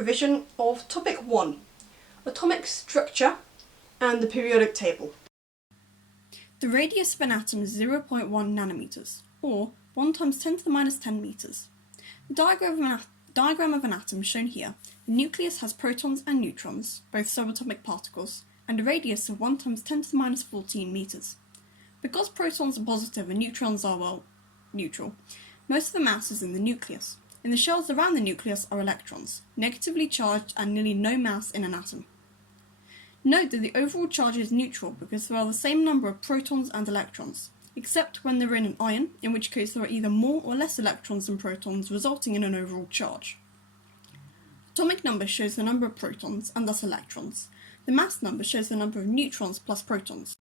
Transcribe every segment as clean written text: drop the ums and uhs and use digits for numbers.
revision of Topic 1, Atomic Structure and the Periodic Table. The radius of an atom is 0.1 nanometers, or 1 times 10 to the minus 10 meters. The diagram of an atom shown here. The nucleus has protons and neutrons, both subatomic particles, and a radius of 1 times 10 to the minus 14 meters. Because protons are positive and neutrons are, well, neutral, most of the mass is in the nucleus. In the shells around the nucleus are electrons, negatively charged and nearly no mass in an atom. Note that the overall charge is neutral because there are the same number of protons and electrons, except when they're in an ion, in which case there are either more or less electrons than protons, resulting in an overall charge. Atomic number shows the number of protons, and thus electrons. The mass number shows the number of neutrons plus protons.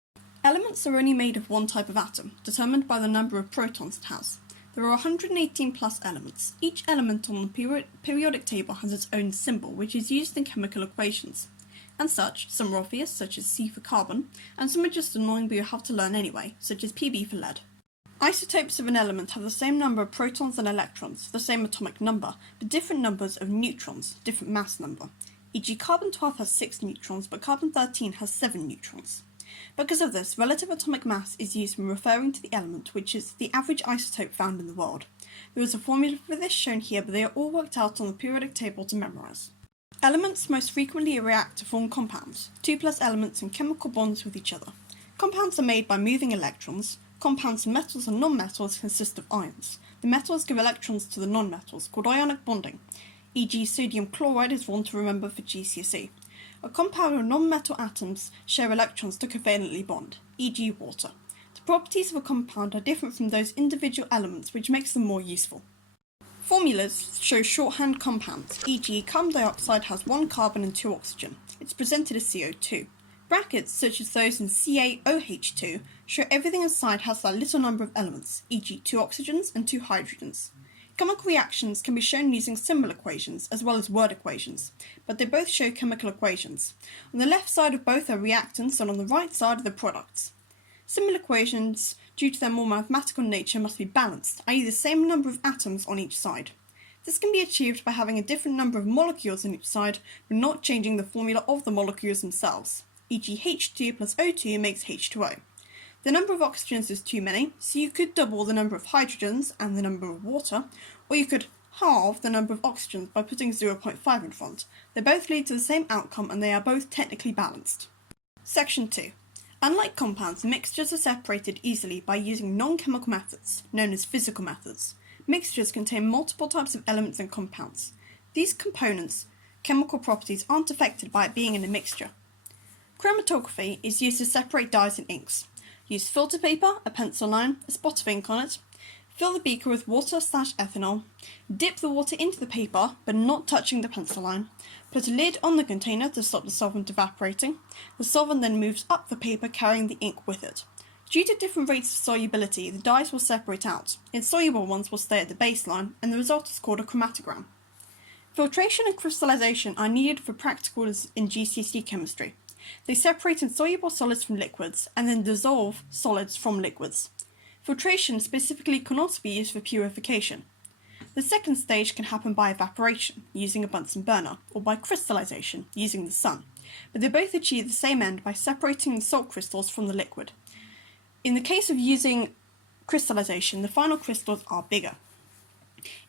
Elements are only made of one type of atom, determined by the number of protons it has. There are 118 plus elements. Each element on the periodic table has its own symbol, which is used in chemical equations. And such, some are obvious, such as C for carbon, and some are just annoying but you have to learn anyway, such as Pb for lead. Isotopes of an element have the same number of protons and electrons, the same atomic number, but different numbers of neutrons, different mass number. E.g. carbon-12 has 6 neutrons, but carbon-13 has 7 neutrons. Because of this, relative atomic mass is used when referring to the element, which is the average isotope found in the world. There is a formula for this shown here, but they are all worked out on the periodic table to memorize. Elements most frequently react to form compounds, 2 plus elements in chemical bonds with each other. Compounds are made by moving electrons. Compounds in metals and non-metals consist of ions. The metals give electrons to the non-metals, called ionic bonding. E.g. sodium chloride is one to remember for GCSE. A compound of non-metal atoms share electrons to covalently bond, e.g. water. The properties of a compound are different from those individual elements, which makes them more useful. Formulas show shorthand compounds, e.g. carbon dioxide has 1 carbon and 2 oxygen. It's presented as CO2. Brackets, such as those in CaOH2, show everything inside has that little number of elements, e.g. 2 oxygens and 2 hydrogens. Chemical reactions can be shown using symbol equations as well as word equations, but they both show chemical equations. On the left side of both are reactants and on the right side are the products. Symbol equations, due to their more mathematical nature, must be balanced, i.e. the same number of atoms on each side. This can be achieved by having a different number of molecules on each side, but not changing the formula of the molecules themselves, e.g. H2 plus O2 makes H2O. The number of oxygens is too many, so you could double the number of hydrogens and the number of water, or you could halve the number of oxygens by putting 0.5 in front. They both lead to the same outcome and they are both technically balanced. Section 2. Unlike compounds, mixtures are separated easily by using non-chemical methods, known as physical methods. Mixtures contain multiple types of elements and compounds. These components' chemical properties aren't affected by it being in a mixture. Chromatography is used to separate dyes and inks. Use filter paper, a pencil line, a spot of ink on it. Fill the beaker with water/ethanol. Dip the water into the paper, but not touching the pencil line. Put a lid on the container to stop the solvent evaporating. The solvent then moves up the paper, carrying the ink with it. Due to different rates of solubility, the dyes will separate out. Insoluble ones will stay at the baseline, and the result is called a chromatogram. Filtration and crystallization are needed for practicals in GCSE chemistry. They separate insoluble solids from liquids, and then dissolve solids from liquids. Filtration specifically can also be used for purification. The second stage can happen by evaporation, using a Bunsen burner, or by crystallization, using the sun, but they both achieve the same end by separating the salt crystals from the liquid. In the case of using crystallization, the final crystals are bigger.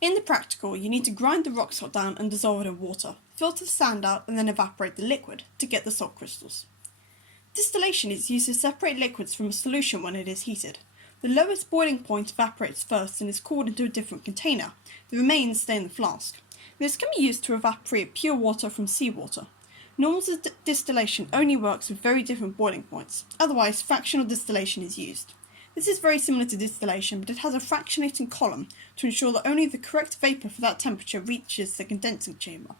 In the practical, you need to grind the rock salt down and dissolve it in water, filter the sand out, and then evaporate the liquid to get the salt crystals. Distillation is used to separate liquids from a solution when it is heated. The lowest boiling point evaporates first and is cooled into a different container. The remains stay in the flask. This can be used to evaporate pure water from seawater. Normal distillation only works with very different boiling points. Otherwise, fractional distillation is used. This is very similar to distillation, but it has a fractionating column to ensure that only the correct vapour for that temperature reaches the condensing chamber.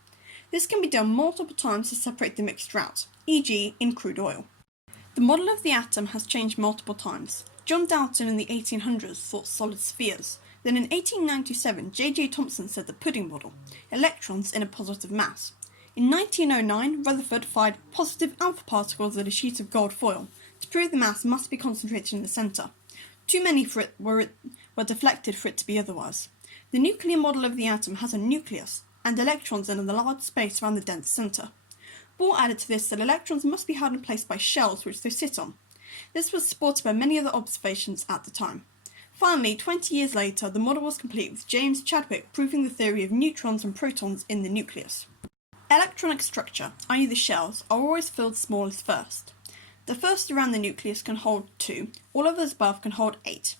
This can be done multiple times to separate the mixture out, e.g. in crude oil. The model of the atom has changed multiple times. John Dalton in the 1800s thought solid spheres. Then in 1897, J.J. Thomson said the pudding model, electrons in a positive mass. In 1909, Rutherford fired positive alpha particles at a sheet of gold foil to prove the mass must be concentrated in the centre. Too many were deflected for it to be otherwise. The nuclear model of the atom has a nucleus and electrons in a large space around the dense centre. Bohr added to this that electrons must be held in place by shells which they sit on. This was supported by many other observations at the time. Finally, 20 years later, the model was complete with James Chadwick proving the theory of neutrons and protons in the nucleus. Electronic structure, i.e. the shells, are always filled smallest first. The first around the nucleus can hold 2, all of those above can hold 8.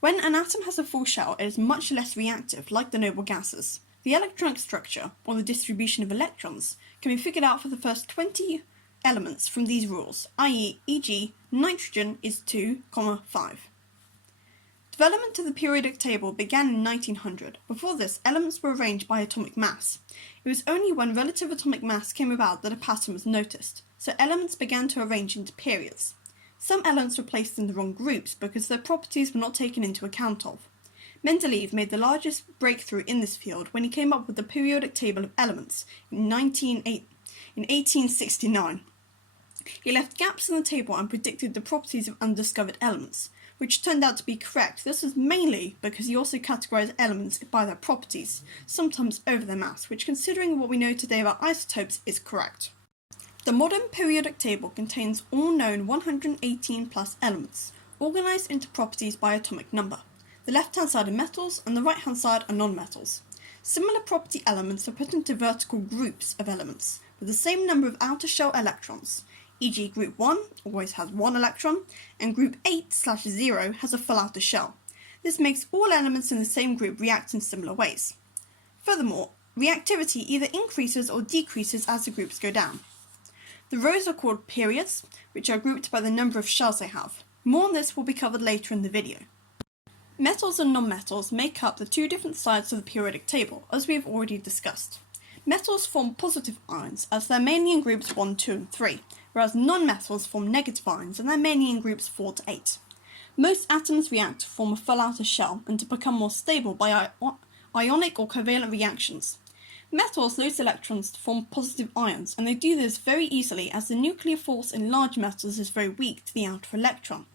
When an atom has a full shell, it is much less reactive, like the noble gases. The electronic structure, or the distribution of electrons, can be figured out for the first 20 elements from these rules, i.e. e.g. nitrogen is 2, 5. Development of the periodic table began in 1900. Before this, elements were arranged by atomic mass. It was only when relative atomic mass came about that a pattern was noticed, so elements began to arrange into periods. Some elements were placed in the wrong groups because their properties were not taken into account of. Mendeleev made the largest breakthrough in this field when he came up with the periodic table of elements in 1869. He left gaps in the table and predicted the properties of undiscovered elements, which turned out to be correct. This was mainly because he also categorized elements by their properties, sometimes over their mass, which, considering what we know today about isotopes, is correct. The modern periodic table contains all known 118 plus elements, organized into properties by atomic number. The left-hand side are metals and the right-hand side are nonmetals. Similar property elements are put into vertical groups of elements with the same number of outer shell electrons, e.g. group 1 always has 1 electron, and group 8/0 has a full outer shell. This makes all elements in the same group react in similar ways. Furthermore, reactivity either increases or decreases as the groups go down. The rows are called periods, which are grouped by the number of shells they have. More on this will be covered later in the video. Metals and nonmetals make up the two different sides of the periodic table, as we have already discussed. Metals form positive ions, as they're mainly in groups 1, 2 and 3, whereas nonmetals form negative ions, and they're mainly in groups 4 to 8. Most atoms react to form a full outer shell and to become more stable by ionic or covalent reactions. Metals lose electrons to form positive ions, and they do this very easily as the nuclear force in large metals is very weak to the outer electron,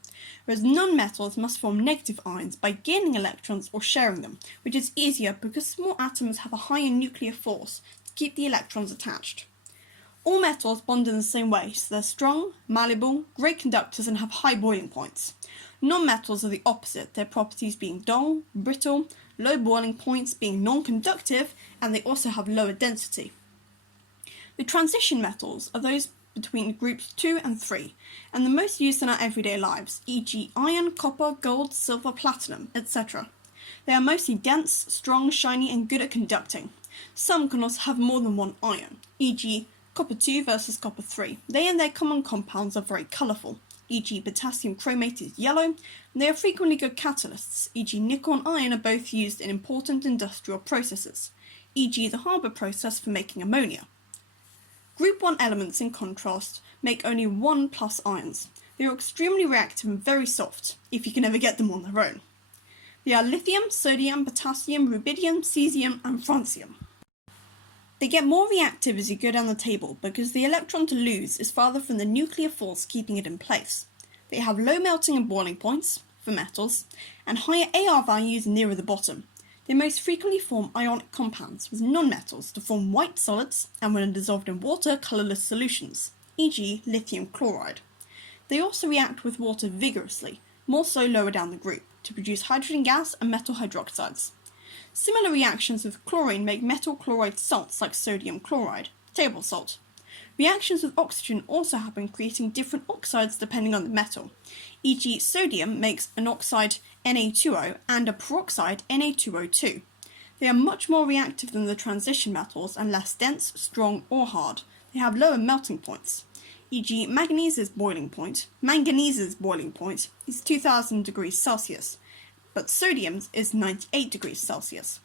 whereas nonmetals must form negative ions by gaining electrons or sharing them, which is easier because small atoms have a higher nuclear force to keep the electrons attached. All metals bond in the same way, so they're strong, malleable, great conductors and have high boiling points. Nonmetals are the opposite, their properties being dull, brittle, low boiling points, being non-conductive, and they also have lower density. The transition metals are those between groups 2 and 3, and the most used in our everyday lives, e.g. iron, copper, gold, silver, platinum, etc. They are mostly dense, strong, shiny, and good at conducting. Some can also have more than one ion, e.g. copper 2 versus copper 3. They and their common compounds are very colourful, e.g. potassium chromate is yellow, and they are frequently good catalysts, e.g. nickel and iron are both used in important industrial processes, e.g. the Haber process for making ammonia. Group 1 elements, in contrast, make only 1 plus ions. They are extremely reactive and very soft, if you can ever get them on their own. They are lithium, sodium, potassium, rubidium, cesium, and francium. They get more reactive as you go down the table because the electron to lose is farther from the nuclear force keeping it in place. They have low melting and boiling points, for metals, and higher AR values nearer the bottom. They most frequently form ionic compounds with nonmetals to form white solids and when dissolved in water, colourless solutions, e.g. lithium chloride. They also react with water vigorously, more so lower down the group, to produce hydrogen gas and metal hydroxides. Similar reactions with chlorine make metal chloride salts like sodium chloride, table salt. Reactions with oxygen also happen, creating different oxides depending on the metal, e.g. sodium makes an oxide Na2O and a peroxide Na2O2. They are much more reactive than the transition metals and less dense, strong or hard. They have lower melting points, e.g. manganese's boiling point is 2000 degrees Celsius, but sodium's is 98 degrees Celsius.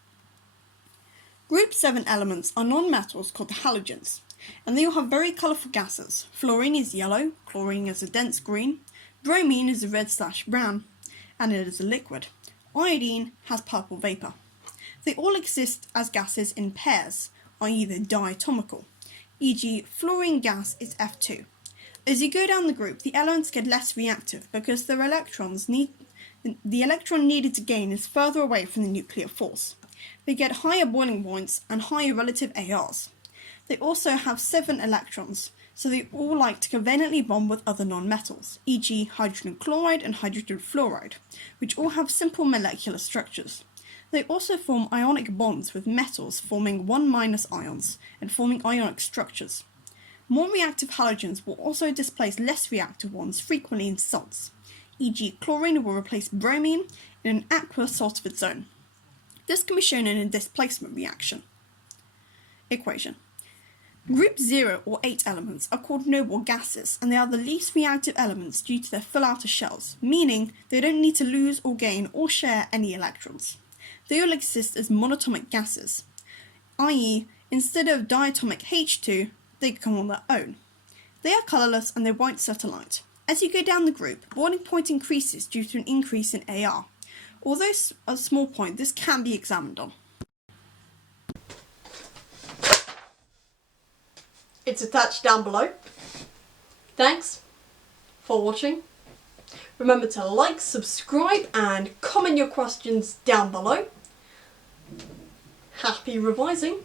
Group 7 elements are nonmetals called the halogens, and they all have very colourful gases. Fluorine is yellow, chlorine is a dense green, bromine is a red/brown, and it is a liquid. Iodine has purple vapour. They all exist as gases in pairs, i.e. they're diatomical, e.g. fluorine gas is F2. As you go down the group, the elements get less reactive because the electron needed to gain is further away from the nuclear force. They get higher boiling points and higher relative ARs. They also have 7 electrons, so they all like to covalently bond with other nonmetals, e.g. hydrogen chloride and hydrogen fluoride, which all have simple molecular structures. They also form ionic bonds with metals, forming 1- ions and forming ionic structures. More reactive halogens will also displace less reactive ones frequently in salts, e.g. chlorine will replace bromine in an aqueous salt of its own. This can be shown in a displacement reaction. Equation. Group 0 or 8 elements are called noble gases, and they are the least reactive elements due to their full outer shells, meaning they don't need to lose or gain or share any electrons. They all exist as monatomic gases, i.e. instead of diatomic H2, they come on their own. They are colourless and they won't set alight. As you go down the group, boiling point increases due to an increase in AR. Although a small point, this can be examined on. It's attached down below. Thanks for watching. Remember to like, subscribe and comment your questions down below. Happy revising.